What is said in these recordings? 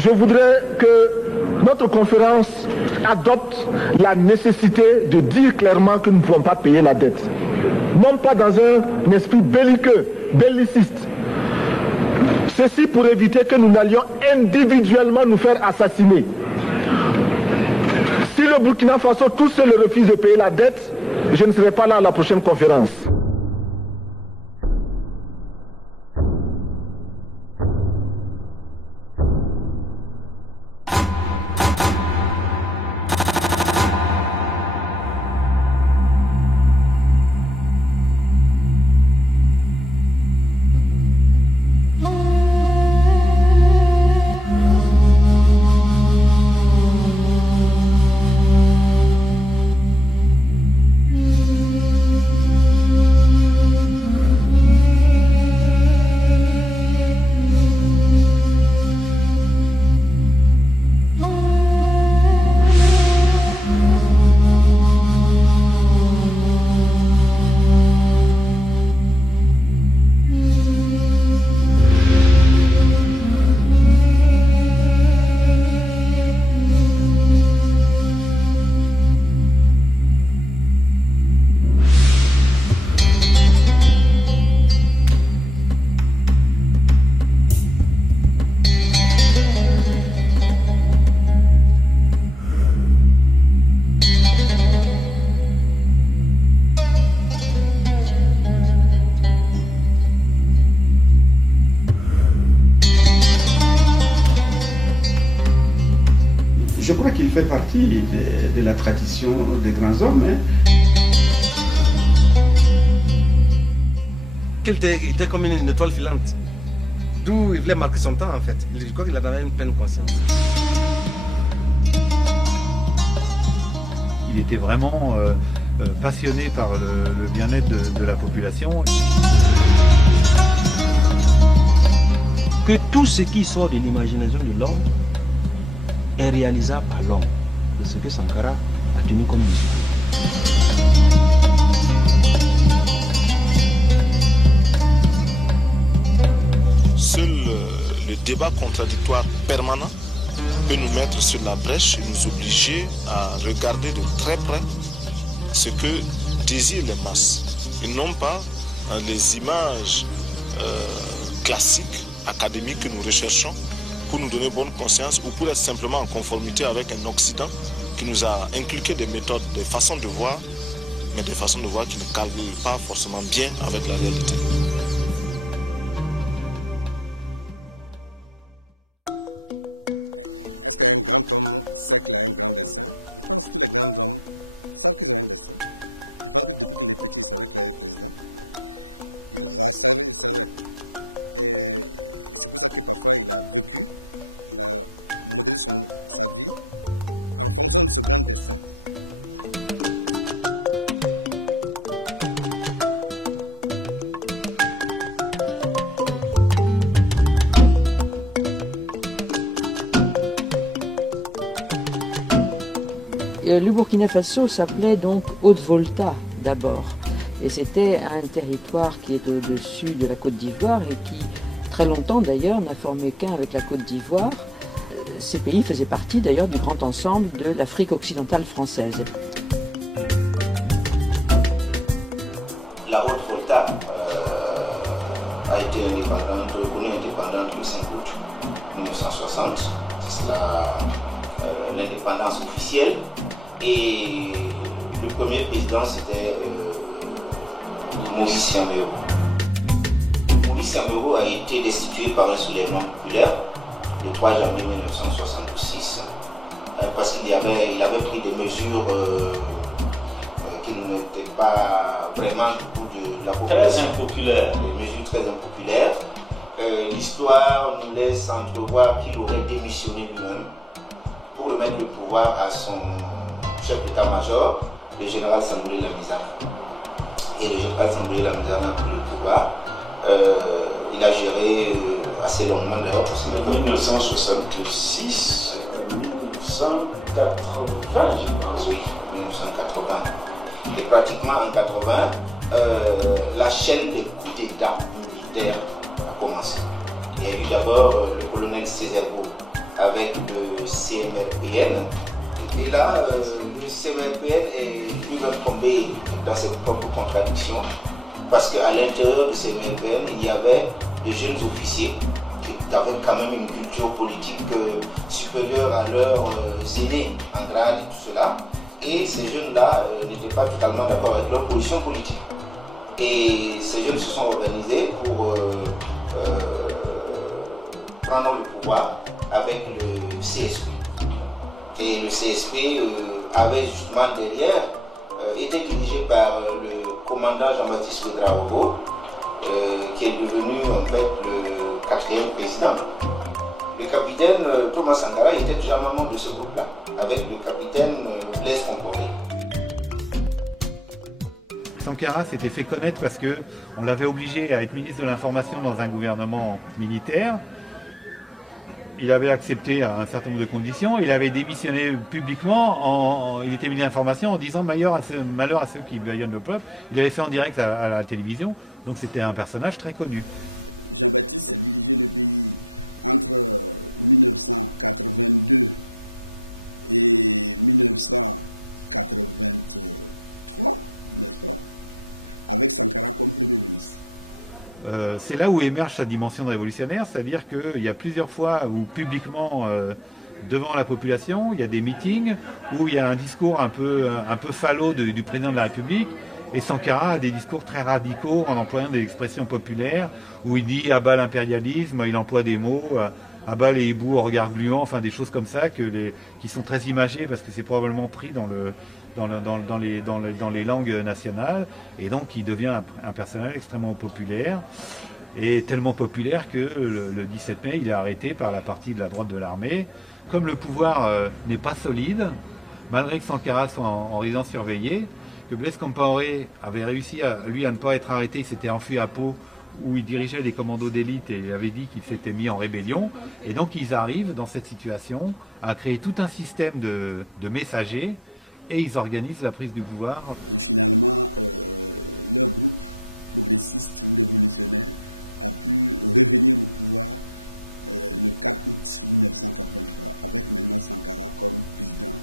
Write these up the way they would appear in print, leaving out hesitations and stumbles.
je voudrais que notre conférence adopte la nécessité de dire clairement que nous ne pouvons pas payer la dette. Non pas dans un esprit belliqueux, belliciste. Ceci pour éviter que nous n'allions individuellement nous faire assassiner. Si le Burkina Faso tout seul refuse de payer la dette, je ne serai pas là à la prochaine conférence. Je crois qu'il fait partie de la tradition des grands hommes. Il était comme une étoile filante. D'où il voulait marquer son temps en fait. Je crois qu'il en avait une pleine conscience. Il était vraiment passionné par le bien-être de la population. Que tout ce qui sort de l'imagination de l'homme est réalisable par l'homme. C'est ce que Sankara a tenu comme mission. Seul le débat contradictoire permanent peut nous mettre sur la brèche et nous obliger à regarder de très près ce que désirent les masses et non pas les images classiques, académiques que nous recherchons pour nous donner bonne conscience ou pour être simplement en conformité avec un Occident qui nous a inculqué des méthodes, des façons de voir, mais des façons de voir qui ne calculent pas forcément bien avec la réalité. Est-ce qu'un grand homme sait qu'il a un grand destin? Je pense que tous les grands hommes savent qu'ils ont un destin. Je pense que depuis qu'il est petit, il savait qu'il allait être président. Il savait. Et c'est pour ça que parfois il a vécu, il a modélé sa vie en fonction de ce grand destin. Le Burkina Faso s'appelait donc Haute-Volta d'abord. Et c'était un territoire qui est au-dessus de la Côte d'Ivoire et qui, très longtemps d'ailleurs, n'a formé qu'un avec la Côte d'Ivoire. Ces pays faisaient partie d'ailleurs du grand ensemble de l'Afrique occidentale française. La Haute-Volta a été reconnue indépendante le 5 août 1960. C'est l'indépendance officielle. Et le premier président, c'était Maurice Siaméo. Maurice Siaméo a été destitué par un soulèvement populaire le 3 janvier 1966 parce qu'il avait pris des mesures qui n'étaient pas vraiment du coup de la population. Très impopulaires. Des mesures très impopulaires. L'histoire nous laisse entrevoir qu'il aurait démissionné lui-même pour remettre le pouvoir à son chef d'état-major, le général Sangoulé Lamizana. Et le général Sangoulé Lamizana a pris le pouvoir. Il a géré assez longuement d'ailleurs. De 1966 à 1980, je pense. Oui, 1980. Et pratiquement en 80, la chaîne des coups d'État militaires a commencé. Il y a eu d'abord le colonel Césaire Beau avec le CMRPN. Et là, le CMRPN est lui-même tombé dans ses propres contradictions, parce qu'à l'intérieur du CMRPN, il y avait de jeunes officiers qui avaient quand même une culture politique supérieure à leurs aînés en grade et tout cela. Et ces jeunes-là n'étaient pas totalement d'accord avec leur position politique. Et ces jeunes se sont organisés pour prendre le pouvoir avec le CSP. Et le CSP avait justement derrière été dirigé par le commandant Jean-Baptiste Ouédraogo, qui est devenu en fait le 4e président. Le capitaine Thomas Sankara était déjà membre de ce groupe-là, avec le capitaine Blaise Compaoré. Sankara s'était fait connaître parce qu'on l'avait obligé à être ministre de l'Information dans un gouvernement militaire. Il avait accepté à un certain nombre de conditions. Il avait démissionné publiquement. Il était ministre de l'Information en disant malheur à ceux qui bâillonnent le peuple. Il avait fait en direct à la télévision. Donc c'était un personnage très connu. Jean-Baptiste a dirigé le pays entre 1982 et 1983, n'est-ce pas, avec Sankara comme Premier ministre. C'est là où émerge sa dimension révolutionnaire, c'est-à-dire qu'il y a plusieurs fois où publiquement, devant la population, il y a des meetings où il y a un discours un peu falot du président de la République, et Sankara a des discours très radicaux en employant des expressions populaires, où il dit « à bas l'impérialisme », il emploie des mots « à bas les hiboux au regard gluant », enfin des choses comme ça qui sont très imagées parce que c'est probablement pris dans les langues nationales, et donc il devient un personnage extrêmement populaire, et tellement populaire que le 17 mai il est arrêté par la partie de la droite de l'armée. Comme le pouvoir n'est pas solide, malgré que Sankara soit en résidence surveillée, que Blaise Compaoré avait réussi à ne pas être arrêté, il s'était enfui à Pau où il dirigeait des commandos d'élite et il avait dit qu'il s'était mis en rébellion, et donc ils arrivent dans cette situation à créer tout un système de messagers. Et ils organisent la prise du pouvoir. Et finalement, leur groupe progressiste ou révolutionnaire a pu revenir au pouvoir le 4 août 1983, avec maintenant Sankara comme président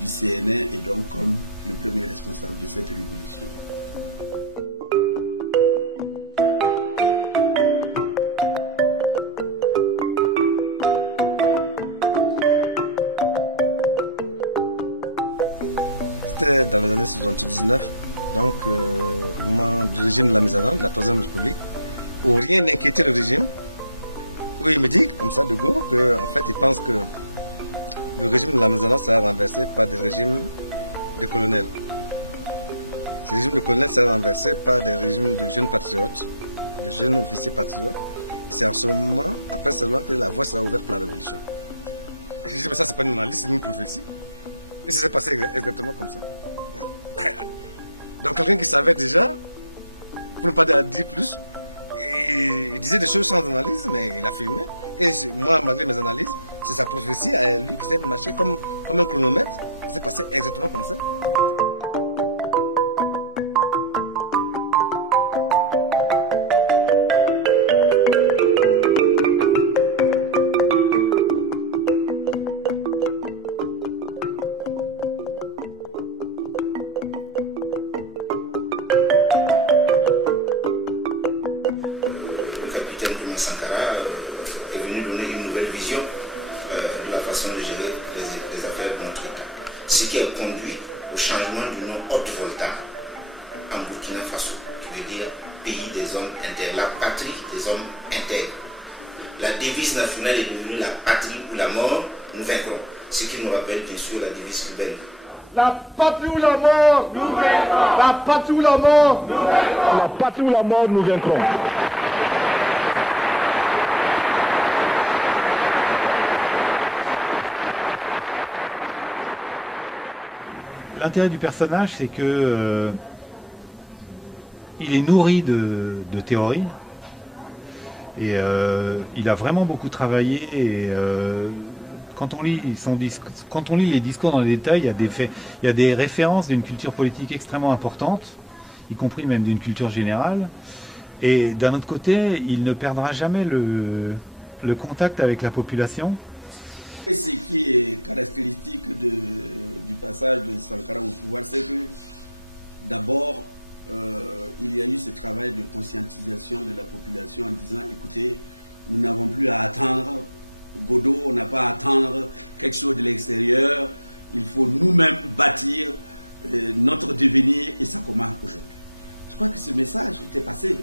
du CNR et donc comme le premier responsable de cette révolution. C'était dans les années 79, donc au moment du régime de la mise en œuvre, de la Troisième République, pour rien n'inquiéter le régime, où il me dit, comme ça, de go, qu'en fait, il pense que le régime de la mise en œuvre sera renversé par des régimes de colonels. Ces régimes de colonels seront renversés par des régimes de jeunes patriotes, de jeunes officiers patriotes. C'est en ce moment, après seulement, que la voie sera ouverte pour la révolution. Je dis, mais ça, c'est pas une analyse, c'est une prophétie. Et ça s'est passé exactement comme ça. Donc quelqu'un qui savait déjà, pour ne pas dire plus, il disait des choses sans analyse, mais il affirmait. Et moi, malgré mes analyses, c'est sa prophétie à lui qui s'est marché comme un chronomètre. Ça s'est passé exactement comme ça. Sankara est venu donner une nouvelle vision de la façon de gérer les affaires de notre État. Ce qui a conduit au changement du nom Haute-Volta en Burkina Faso, qui veut dire pays des hommes intègres, la patrie des hommes intègres. La devise nationale est devenue la patrie ou la mort, nous vaincrons. Ce qui nous rappelle bien sûr la devise cubaine. La patrie ou la mort, nous vaincrons. La patrie ou la mort, nous vaincrons. La patrie ou la mort, nous vaincrons. L'intérêt du personnage, c'est que il est nourri de théories et il a vraiment beaucoup travaillé. Et quand on lit les discours dans les détails, il y a des références d'une culture politique extrêmement importante, y compris même d'une culture générale. Et d'un autre côté, il ne perdra jamais le contact avec la population. Et ce qui est caractéristique du passage de Sankara au pouvoir, c'est que d'abord, il y a eu ce travail de conscientisation de la population en disant, écoutez, nous n'avons plus à attendre Godot, on n'a pas à attendre quelque chose de l'extérieur, il faut nous-mêmes bâtir notre devenir et ça commence aujourd'hui. Je crois que ce message était passé.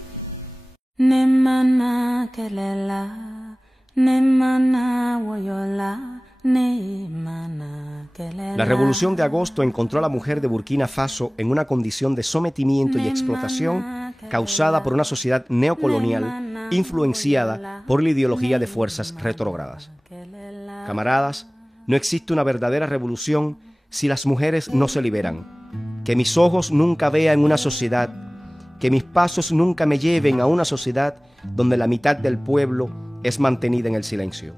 La revolución de agosto encontró a la mujer de Burkina Faso en una condición de sometimiento y explotación causada por una sociedad neocolonial influenciada por la ideología de fuerzas retrógradas. Camaradas, no existe una verdadera revolución si las mujeres no se liberan. Que mis ojos nunca vean una sociedad, que mis pasos nunca me lleven a una sociedad donde la mitad del pueblo es mantenida en el silencio.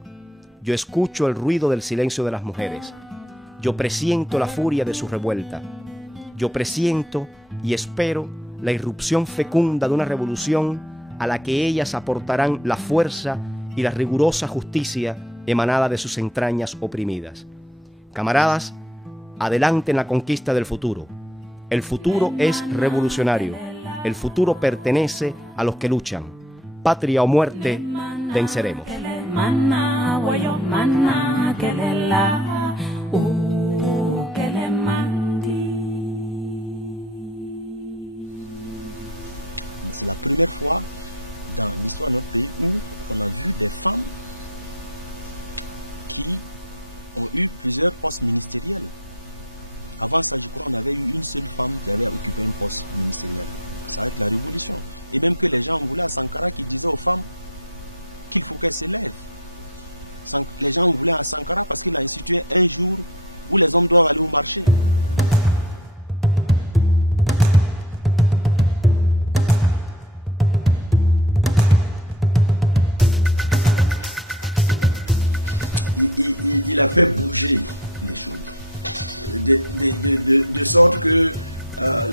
Yo escucho el ruido del silencio de las mujeres. Yo presiento la furia de su revuelta. Yo presiento y espero la irrupción fecunda de una revolución a la que ellas aportarán la fuerza y la rigurosa justicia emanada de sus entrañas oprimidas. Camaradas, adelante en la conquista del futuro. El futuro es revolucionario. El futuro pertenece a los que luchan. Patria o muerte, venceremos. C'est la première fois dans l'histoire de notre pays où on a vu des femmes qui ont eu plusieurs postes ministériels. Avant ça, je crois, on avait eu une seule femme qui avait occupé un poste ministériel. Ça va être la révolution. Et même que les gens voulaient à Sankara qui disait aux femmes qu'il faut qu'elles s'élèvent. Les gens voulaient à Sankara parce qu'il a institué un jour où les hommes doivent aller au marché. Il a fait bouger les choses. De sorte que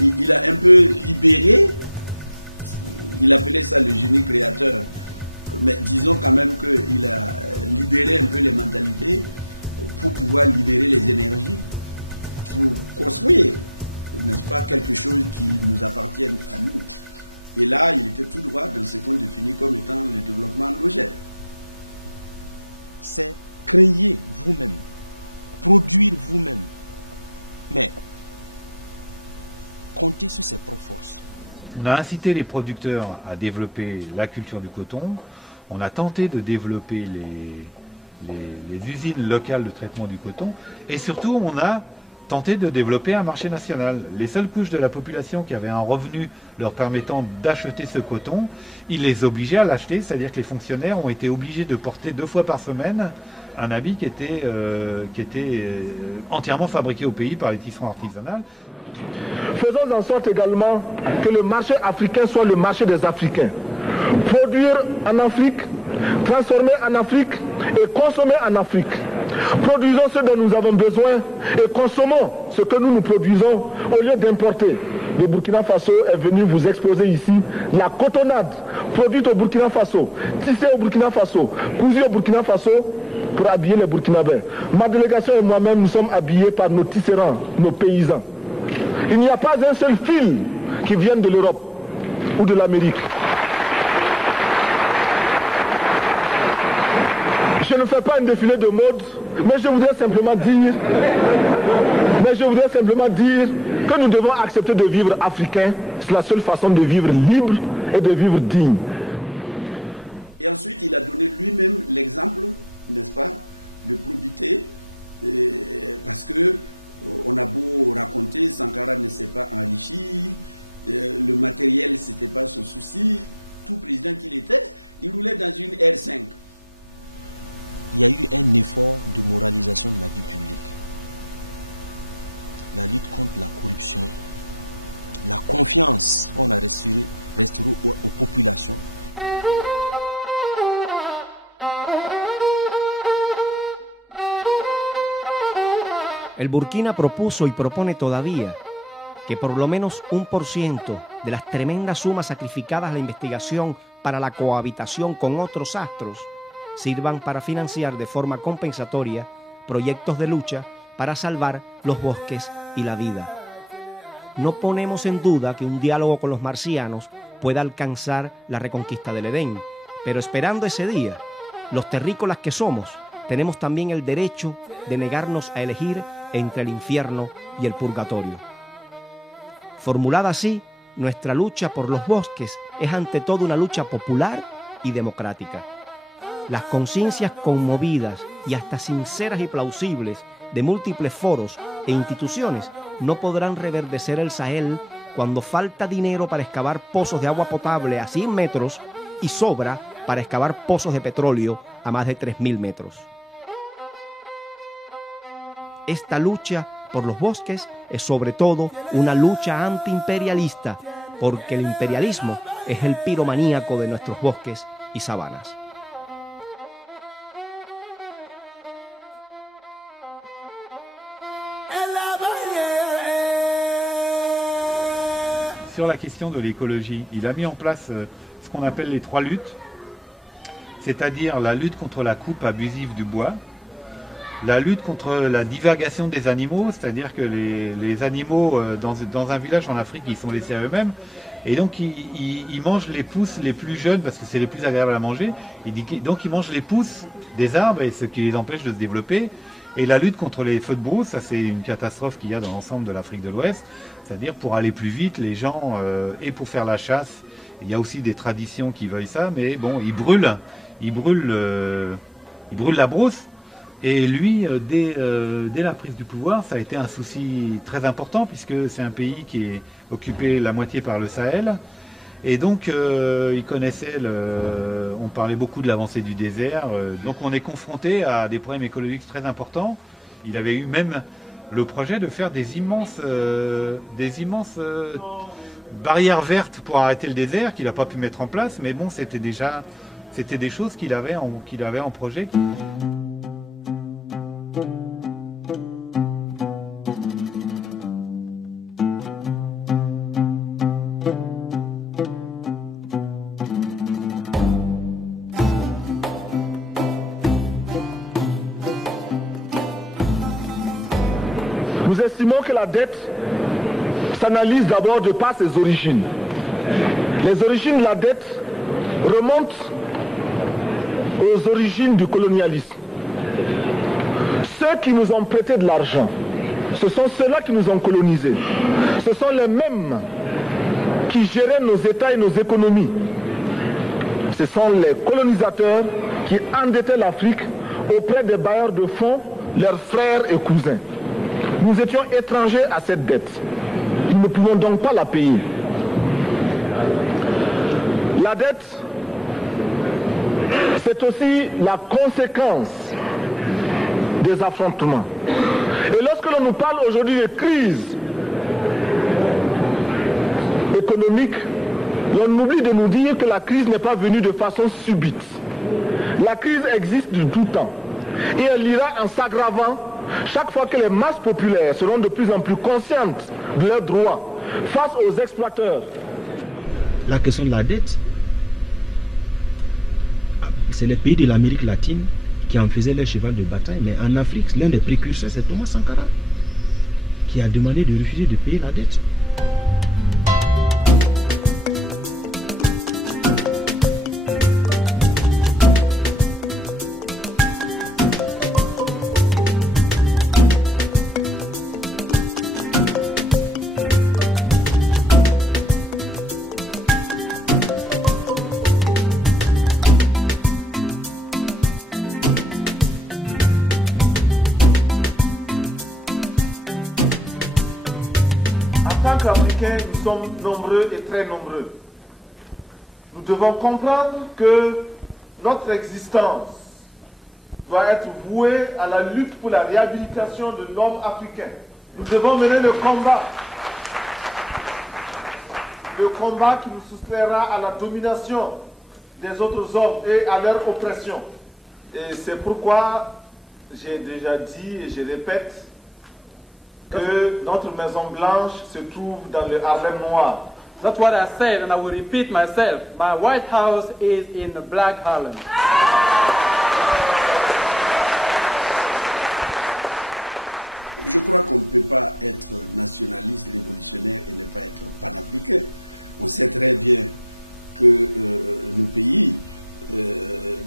il a un peu libéré, il appelait ça le génie créateur, mais disons quand même qu'il a libéré un peu les mentalités pour pouvoir libérer les énergies, pour construire, n'est-ce pas, quelque chose qui nous appartienne à nous. Et là, il était tout droit dans ce qu'on définit comme étant le développement endogène. C'est créer vous-même, produire vous-même, mais compter sur ses propres forces. On a incité les producteurs à développer la culture du coton, on a tenté de développer les usines locales de traitement du coton, et surtout on a tenté de développer un marché national. Les seules couches de la population qui avaient un revenu leur permettant d'acheter ce coton, ils les obligeaient à l'acheter, c'est-à-dire que les fonctionnaires ont été obligés de porter 2 fois par semaine un habit qui était entièrement fabriqué au pays par les tisserands artisanales. Faisons en sorte également que le marché africain soit le marché des Africains. Produire en Afrique, transformer en Afrique et consommer en Afrique. Produisons ce dont nous avons besoin et consommons ce que nous produisons au lieu d'importer. Le Burkina Faso est venu vous exposer ici la cotonnade produite au Burkina Faso, tissée au Burkina Faso, cousue au Burkina Faso pour habiller les Burkinabés. Ma délégation et moi-même, nous sommes habillés par nos tisserands, nos paysans. Il n'y a pas un seul fil qui vienne de l'Europe ou de l'Amérique. Je ne fais pas un défilé de mode, mais je voudrais simplement dire que nous devons accepter de vivre africain. C'est la seule façon de vivre libre et de vivre digne. Et ensuite, il a donné lui-même l'exemple, n'est-ce pas, de probité, parce que on a beau raconter, Sankara ne s'est pas enrichi, le matériel, c'était pas son souci. Tout président qu'il était, il roulait dans une R5. Il y a eu un effort de moralisation de la vie publique. La lutte contre la corruption, la confiance qu'on a restaurée aux populations. El Burkina propuso y propone todavía que por lo menos 1% de las tremendas sumas sacrificadas a la investigación para la cohabitación con otros astros sirvan para financiar de forma compensatoria proyectos de lucha para salvar los bosques y la vida. No ponemos en duda que un diálogo con los marcianos pueda alcanzar la reconquista del Edén, pero esperando ese día, los terrícolas que somos, tenemos también el derecho de negarnos a elegir entre el infierno y el purgatorio. Formulada así, nuestra lucha por los bosques es ante todo una lucha popular y democrática. Las conciencias conmovidas y hasta sinceras y plausibles de múltiples foros e instituciones no podrán reverdecer el Sahel cuando falta dinero para excavar pozos de agua potable a 100 metros y sobra para excavar pozos de petróleo a más de 3.000 metros. Esta lucha por los bosques es sobre todo una lucha antiimperialista, porque el imperialismo es el piromaníaco de nuestros bosques y sabanas. Sur la question de l'écologie, il a mis en place ce qu'on appelle les 3 luttes, c'est-à-dire la lutte contre la coupe abusive du bois, la lutte contre la divagation des animaux, c'est-à-dire que les animaux dans un village en Afrique, ils sont laissés à eux-mêmes, et donc ils mangent les pousses les plus jeunes parce que c'est les plus agréables à manger, donc ils mangent les pousses des arbres et ce qui les empêche de se développer. Et la lutte contre les feux de brousse, ça c'est une catastrophe qu'il y a dans l'ensemble de l'Afrique de l'Ouest, c'est-à-dire pour aller plus vite, les gens, et pour faire la chasse, il y a aussi des traditions qui veulent ça, mais bon, ils brûlent la brousse. Et lui, dès la prise du pouvoir, ça a été un souci très important puisque c'est un pays qui est occupé la moitié par le Sahel. Et donc, il connaissait, on parlait beaucoup de l'avancée du désert. Donc on est confronté à des problèmes écologiques très importants. Il avait eu même le projet de faire des immenses barrières vertes pour arrêter le désert qu'il n'a pas pu mettre en place. Mais bon, c'était des choses qu'il avait en projet. Nous estimons que la dette s'analyse d'abord de par ses origines. Les origines de la dette remontent aux origines du colonialisme. Ceux qui nous ont prêté de l'argent, ce sont ceux-là qui nous ont colonisés. Ce sont les mêmes qui géraient nos États et nos économies. Ce sont les colonisateurs qui endettaient l'Afrique auprès des bailleurs de fonds, leurs frères et cousins. Nous étions étrangers à cette dette. Nous ne pouvons donc pas la payer. La dette, c'est aussi la conséquence des affrontements. Et lorsque l'on nous parle aujourd'hui de crise économique, l'on oublie de nous dire que la crise n'est pas venue de façon subite. La crise existe de tout temps. Et elle ira en s'aggravant chaque fois que les masses populaires seront de plus en plus conscientes de leurs droits face aux exploiteurs. La question de la dette, c'est les pays de l'Amérique latine qui en faisaient leur cheval de bataille, mais en Afrique, l'un des précurseurs, c'est Thomas Sankara, qui a demandé de refuser de payer la dette. En tant qu'Africains, nous sommes nombreux et très nombreux. Nous devons comprendre que notre existence doit être vouée à la lutte pour la réhabilitation de l'homme africain. Nous devons mener le combat qui nous soustraira à la domination des autres hommes et à leur oppression. Et c'est pourquoi j'ai déjà dit et je répète que notre Maison Blanche se trouve dans le Harlem noir. That's what I said, and I will repeat myself. My White House is in the Black Harlem. Je crois qu'on ne peut pas être nationaliste, révolutionnaire et ne pas être panafricain. On sait très bien que nos pays,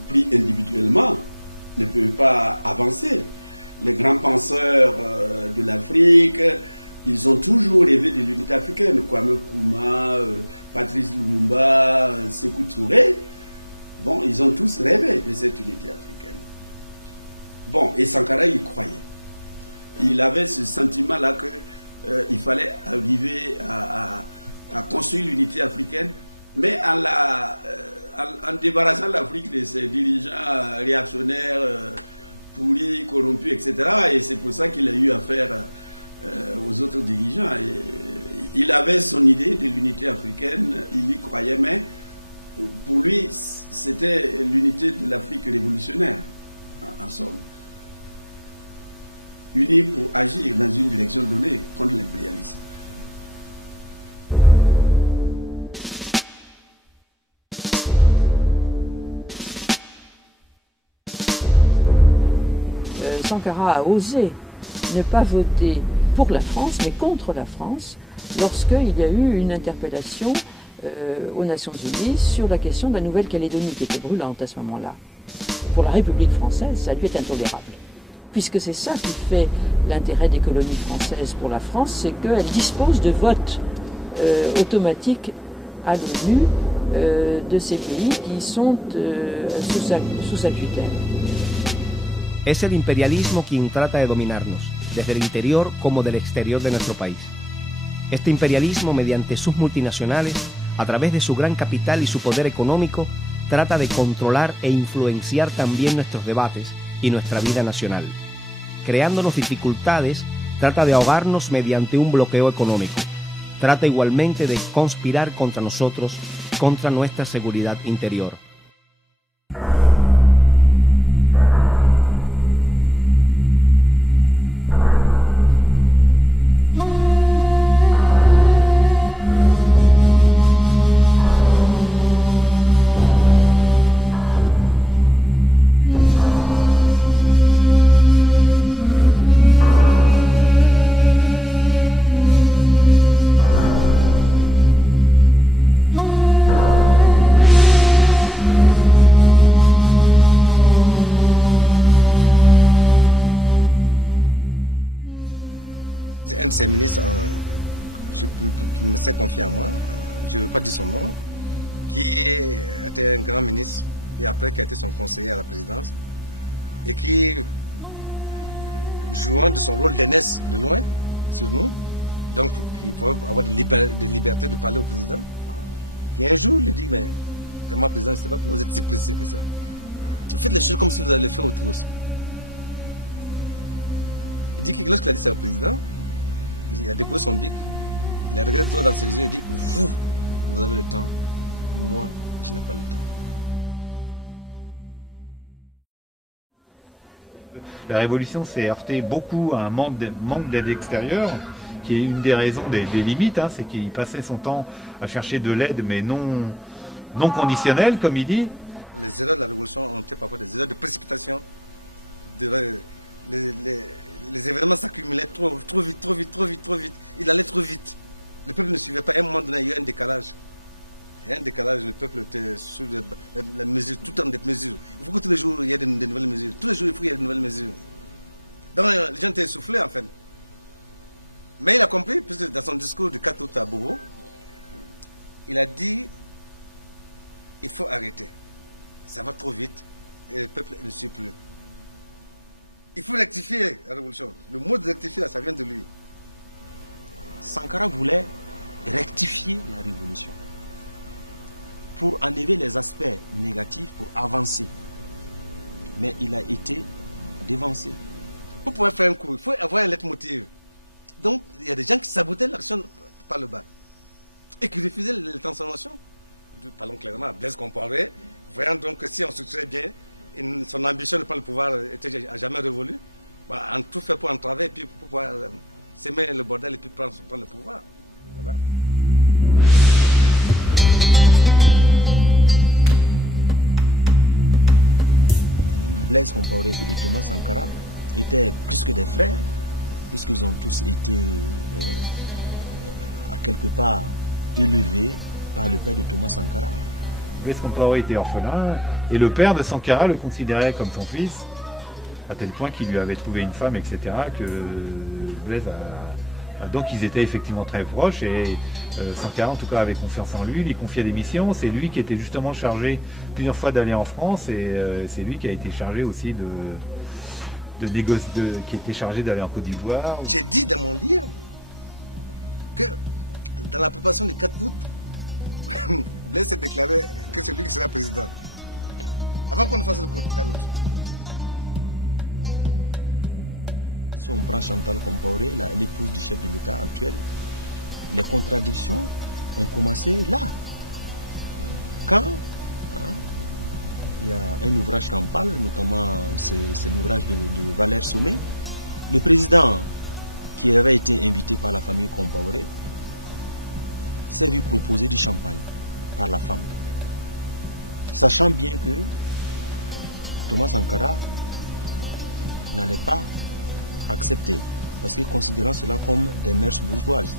pris individuellement, ne peuvent pas avancer. Les grands penseurs de l'Afrique, ils ont toujours rêvé de l'unité africaine. Kwame Nkrumah, Patrice Lumumba, Sékou Touré, bon, ils ont tous rêvé de cette unité africaine. Bon, et Sankara y croyait. Il avait ce sentiment-là qu'il fallait arriver à construire l'unité africaine, mais en débarrassant l'Afrique de ses dirigeants réactionnaires, pourris, corrompus, etc. Et c'est pour ça qu'il a eu affaire aux autres dirigeants. Et il avait son idée de l'unité africaine, il y croyait, mais pour lui, c'était l'unité de l'Afrique révolutionnaire, en somme. Unis pour agir dans une direction donnée contre l'impérialisme. Sankara a osé ne pas voter pour la France, mais contre la France, lorsqu'il y a eu une interpellation aux Nations Unies sur la question de la Nouvelle-Calédonie, qui était brûlante à ce moment-là. Pour la République française, ça lui est intolérable. Puisque c'est ça qui fait l'intérêt des colonies françaises pour la France, c'est qu'elles disposent de votes automatiques à l'ONU de ces pays qui sont sous sa tutelle. Es el imperialismo quien trata de dominarnos, desde el interior como del exterior de nuestro país. Este imperialismo, mediante sus multinacionales, a través de su gran capital y su poder económico, trata de controlar e influenciar también nuestros debates y nuestra vida nacional. Creándonos dificultades, trata de ahogarnos mediante un bloqueo económico. Trata igualmente de conspirar contra nosotros, contra nuestra seguridad interior. Un de ces ministres qui me s'est confié à moi, je ne veux pas dire son nom, qui était un grand ministre et après qui a été son conseiller à la présidence et qui, jouant de son rôle d'aînesse de loin sur nous, donc il pouvait avoir de liberté de parler au président, et un jour il lui dit, mais comment président, je ne sais pas pourquoi vous êtes si pressé que ça. Faites les choses comme si vous allez faire autre chose. Il dit que lorsqu'il a dit ça au président, il a déposé son bic, il a regardé droit dans ses yeux et dit, vous avez le temps, moi, je n'ai pas le temps. La révolution s'est heurtée beaucoup à un manque d'aide extérieure, qui est une des raisons des limites, hein, c'est qu'il passait son temps à chercher de l'aide, mais non conditionnelle, comme il dit. Les erreurs de la révolution ont été parfois des erreurs de précipitation, les événements s'accumulaient trop vite. Il allait trop vite. Le peuple ne suivait pas. À un moment donné, il y a eu un décalage. Le peuple était sous la mesure, tout le temps des mesures. Il faut que tous les jours, il y ait de nouvelles mesures. Tous les jours, il faut qu'il y ait de nouvelles mesures. Donc, les gens étaient essoufflés, en fait. Mais il a compris, puisque dans son discours du 4 août à Bobo, il a dit, il faut arrêter. Ça va trop vite et le peuple ne suit plus. Il faut rectifier la révolution. Le mot de rectifier, là, ça vient de lui. Sankara voulait rectifier la révolution pour enlever les aspects négatifs, pour avancer. Mais il a été dévancé. Pour pouvoir faire un coup, il faut avoir un leitmotiv. Donc, il y a des gens qui sabotaient l'action par le bas et qui refusaient les transformations. Parlons clairement, Blaise Compaoré, voyant donc que si on structurait bien, son ambition de prendre le pouvoir était à jamais révolue. Bah, on tout fait pour entraver et puis pour pouvoir s'aimer le bordel et puis prendre le pouvoir. Voilà. Blaise Compaoré et Thomas Sankara étaient plus que des frères. puisqu'ils ont tous été à quelque part élevés par le père de Thomas Sankara. Blaise Compaoré était orphelin et le père de Sankara le considérait comme son fils, à tel point qu'il lui avait trouvé une femme, etc. que Blaise a... Donc ils étaient effectivement très proches et Sankara en tout cas avait confiance en lui, lui confiait des missions. C'est lui qui était justement chargé plusieurs fois d'aller en France et c'est lui qui a été chargé aussi qui était chargé d'aller en Côte d'Ivoire. J'ai dit dans mon livre que dans la préparation du 4 août, Blaise s'est déclaré que c'est lui qui sera président. Avant qu'on ne fasse le 4 août. Si on prend Chantal Compaoré, l'épouse du chef de l'État actuel, les contradictions ont commencé là. Quand il y a un ouvrage qui en parle, notamment c'est l'ouvrage de Valère Sommet, le président qui avait été invité par la famille Compaoré s'est vu proposer du champagne par la femme, sachant bien que Thomas Sankara n'allait pas accepter, parce qu'il considérant cela comme des mœurs bourgeoises.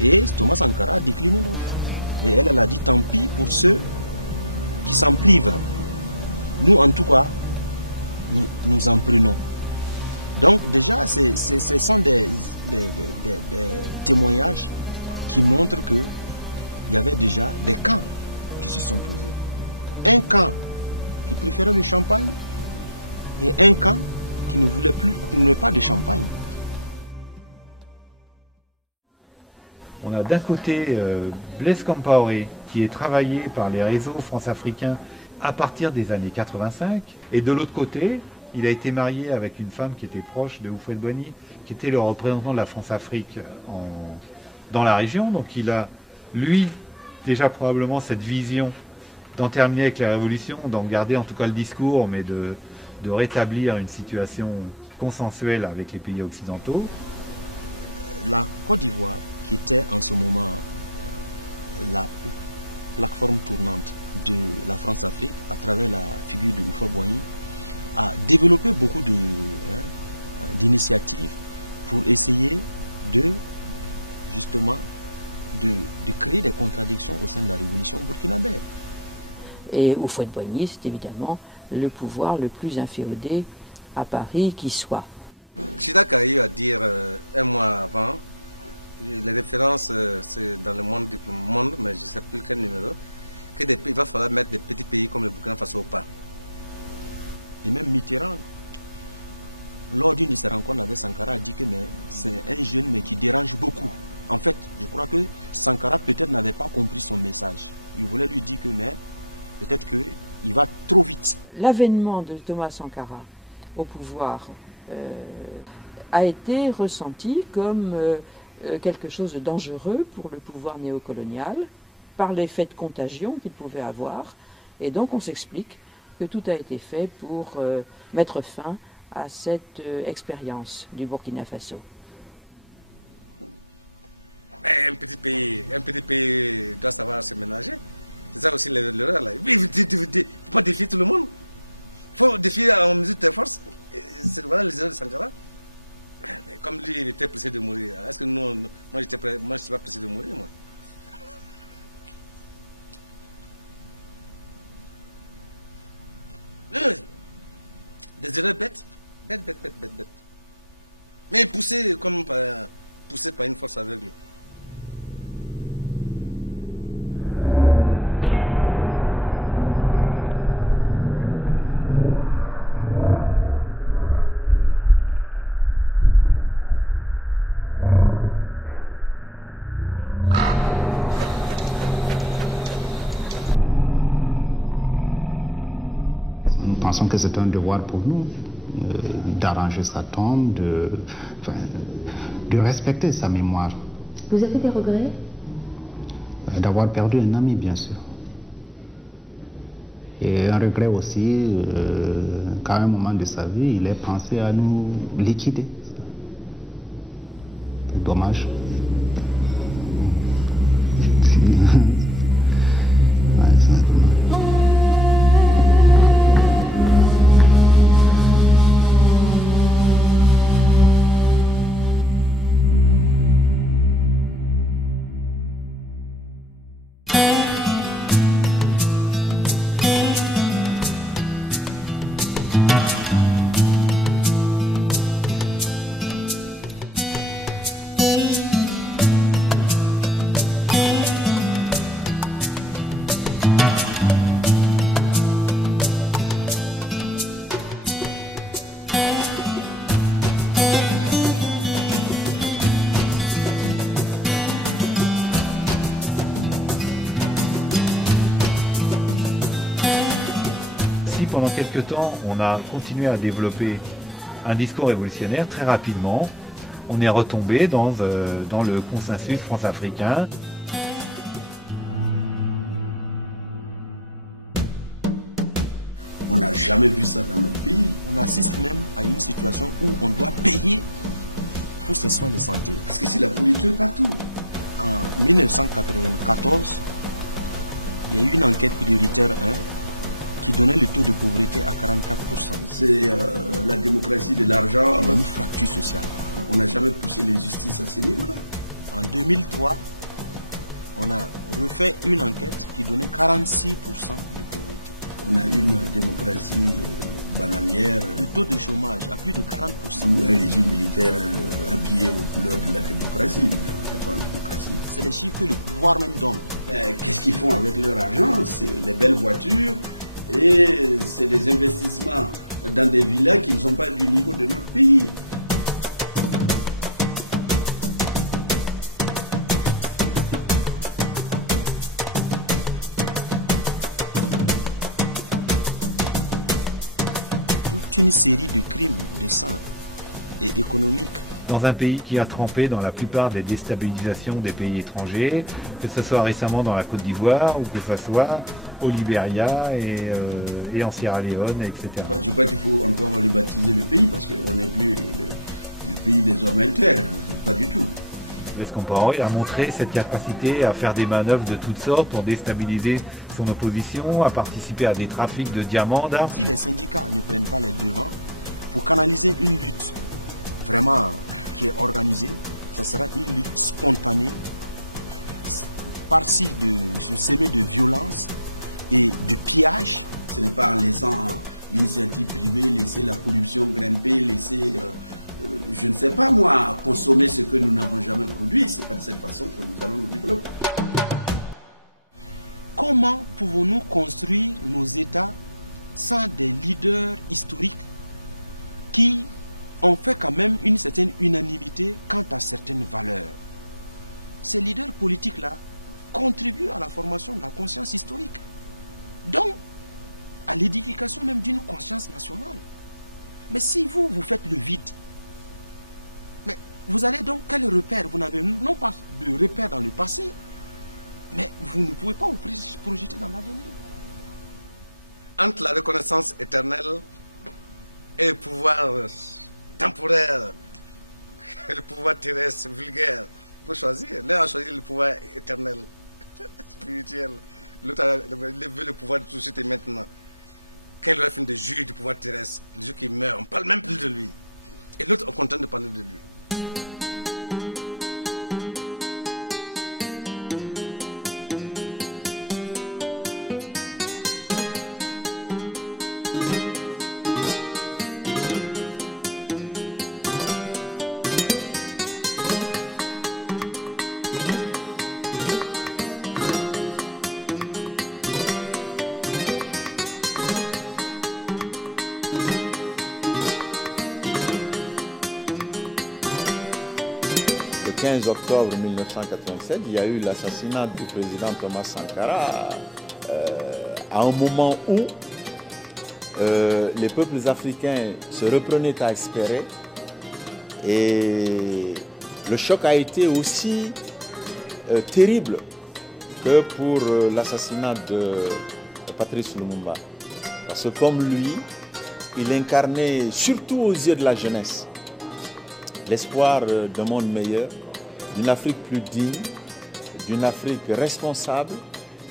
Et Thomas Sankara a décliné l'offre. Et elle a dit tant pis pour ceux qui s'en privent. Nous, en tout cas, nous en prenons. Donc déjà, ce sont des témoignages qui montrent qu'il y avait déjà des camps qui se sont posés. Un camp qui préférait le champagne et un camp qui ne voulait pas de champagne. On a d'un côté Blaise Compaoré qui est travaillé par les réseaux france-africains à partir des années 85 et de l'autre côté il a été marié avec une femme qui était proche de Houphouët-Boigny qui était le représentant de la France-Afrique dans la région. Donc il a lui déjà probablement cette vision d'en terminer avec la révolution, d'en garder en tout cas le discours mais de rétablir une situation consensuelle avec les pays occidentaux. La Côte d'Ivoire, qui était en ce moment la plateforme tournante de la France-Afrique à travers la figure de Houphouët-Boigny, a développé beaucoup d'initiatives pour essayer justement de créer des contradictions au sein de la révolution burkinabé. Et Houphouët-Boigny, c'est évidemment le pouvoir le plus inféodé à Paris qui soit. Chirac a eu à dire un mois avant, les références c'est dans le monde, mais je ne sais plus quel numéro, qu'il va falloir mettre des petits pays comme le Burkina Faso au pas. Et même Mitterrand, lors d'une de ses rencontres avec Sankara, a dit que c'est un jeune mais qui dérange beaucoup. En fait, je crois que Sankara peut-être n'avait pas compris son message. Il voulait lui dire que peut-être qu'il va trop vite. L'avènement de Thomas Sankara au pouvoir a été ressenti comme quelque chose de dangereux pour le pouvoir néocolonial, par l'effet de contagion qu'il pouvait avoir. Et donc on s'explique que tout a été fait pour mettre fin à cette expérience du Burkina Faso. Un petit pays doit savoir se ménager. C'est ça aussi l'erreur là. Il ne faut pas défier tout le monde. Il faut défier en mesure de tes forces. Voilà les erreurs de Sankara. Comme lui, il était pressé de mourir. Est-ce que moi, je ne suis pas pressé de mourir, moi. Des erreurs bêtes. Bêtes. Mais poussé par une force aveugle. Nous pensons que c'est un devoir pour nous d'arranger sa tombe, de respecter sa mémoire. Vous avez des regrets? D'avoir perdu un ami, bien sûr. Et un regret aussi qu'à un moment de sa vie, il ait pensé à nous liquider. C'est dommage. Ouais, c'est dommage. Pendant quelques temps, on a continué à développer un discours révolutionnaire. Très rapidement, on est retombé dans le consensus france-africain. On n'a jamais vu ça dans notre pays. On assiste même à une situation où on doit payer pour ses soins de santé. Parce que c'est la pourriture partout. En 1994, il y a eu une enquête prioritaire 1 qui donnait le taux de pauvreté à 44%. C'est la démocratie de l'argent. Il y a une fracture sociale. On n'a jamais poussé les justices à ce niveau-là. En 2003, on a refait une enquête qui donnait 46% de pauvreté. On a une démocratie bananière. Le taux de chômage à plus de 40%. Ou un régime militaire habillé aux couleurs de la démocratie. C'est les chiffres que le pouvoir même donne. Qu'est-ce qu'ils font avec leur argent? C'est les belles voitures. Et c'est des investissements dans des villas qui ne sont pas du niveau de notre pays. Toute une série de crimes de sang et économiques. Dans un pays qui a trempé dans la plupart des déstabilisations des pays étrangers, que ce soit récemment dans la Côte d'Ivoire ou que ce soit au Libéria et en Sierra Leone, etc. Je crois qu'il faut encore rebaptiser le pays parce qu'on n'est plus le pays des hommes intègres, pas du tout. Blaise Compaoré a montré cette capacité à faire des manœuvres de toutes sortes pour déstabiliser son opposition, à participer à des trafics de diamants, d'armes. Si les syndicats ne prennent pas les devants pour canaliser une lutte vraiment qui est organisée, ça sera une lutte spontanée, partie de se semer de violence et de pillage. Ce n'est pas en laissant l'initiative privée, laisser la corruption grimper, laisser, je ne sais pas moi, consommer ce que nous n'avons jamais produit. Ce n'est pas de cette façon que nous allons nous développer. Comment pouvons-nous construire nos États sans des leaders historiques qui ont fait quand même une certaine unanimité quant à certaines valeurs? Ces leaders politiques-là contribuent à la formation de la conscience historique. Donc, à l'édification même d'une conscience nationale. Mais si vous faites le vide, mais vous allez donc, quel repère? Vous n'avez non pas de repère dans le passé, mais vous ne pouvez pas vous projeter dans l'avenir. Entre la reconnaissance éternelle et le pouvoir temporaire, et le pouvoir terrestre, vulgaire, il faut choisir. L'un a choisi le pouvoir éternel, spirituel. L'autre veut le pouvoir de tout de suite et maintenant. Quand il aura fini de juger du pouvoir terrestre, le jour qui meurt, on ne parle même plus de lui. Et l'autre, on est content de parler de lui. Le 15 octobre 1987, il y a eu l'assassinat du président Thomas Sankara à un moment où les peuples africains se reprenaient à espérer et le choc a été aussi terrible que pour l'assassinat de Patrice Lumumba. Parce que comme lui, il incarnait surtout aux yeux de la jeunesse l'espoir d'un monde meilleur, d'une Afrique plus digne, d'une Afrique responsable,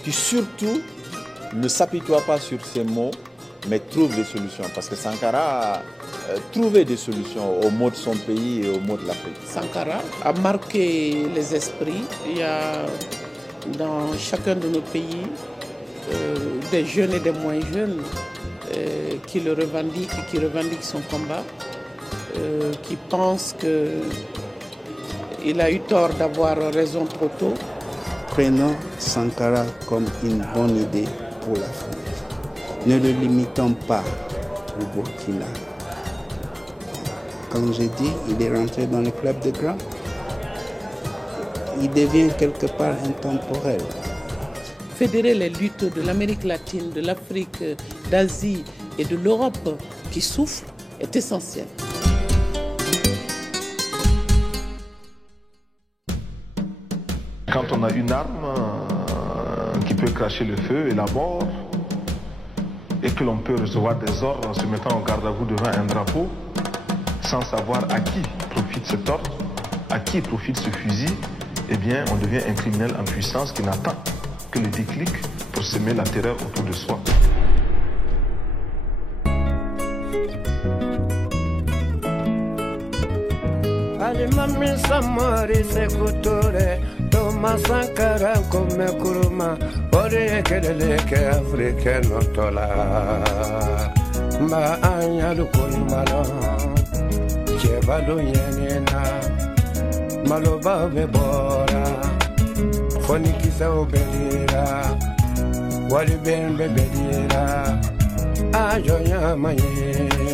qui surtout ne s'apitoie pas sur ses mots, mais trouve des solutions. Parce que Sankara a trouvé des solutions aux maux de son pays et aux maux de l'Afrique. Sankara a marqué les esprits. Il y a dans chacun de nos pays des jeunes et des moins jeunes qui le revendiquent et qui revendiquent son combat. Qui pense qu'il a eu tort d'avoir raison trop tôt, prenons Sankara comme une bonne idée pour l'Afrique. Ne le limitons pas au Burkina. Comme j'ai dit, il est rentré dans le club de grands. Il devient quelque part intemporel. Fédérer les luttes de l'Amérique latine, de l'Afrique, d'Asie et de l'Europe qui souffrent est essentiel. Quand on a une arme qui peut cracher le feu et la mort, et que l'on peut recevoir des ordres en se mettant en garde à vous devant un drapeau, sans savoir à qui profite cet ordre, à qui profite ce fusil, eh bien on devient un criminel en puissance qui n'attend que le déclic pour semer la terreur autour de soi. Alimami samari sekutore Toma Sankara come kuruma Ore kelele ke Afrique notola Ma anya lukulmalo Chebalu yenena Maloba bebora Foni kisa obedira Wali ben bebedira Ajo yamaye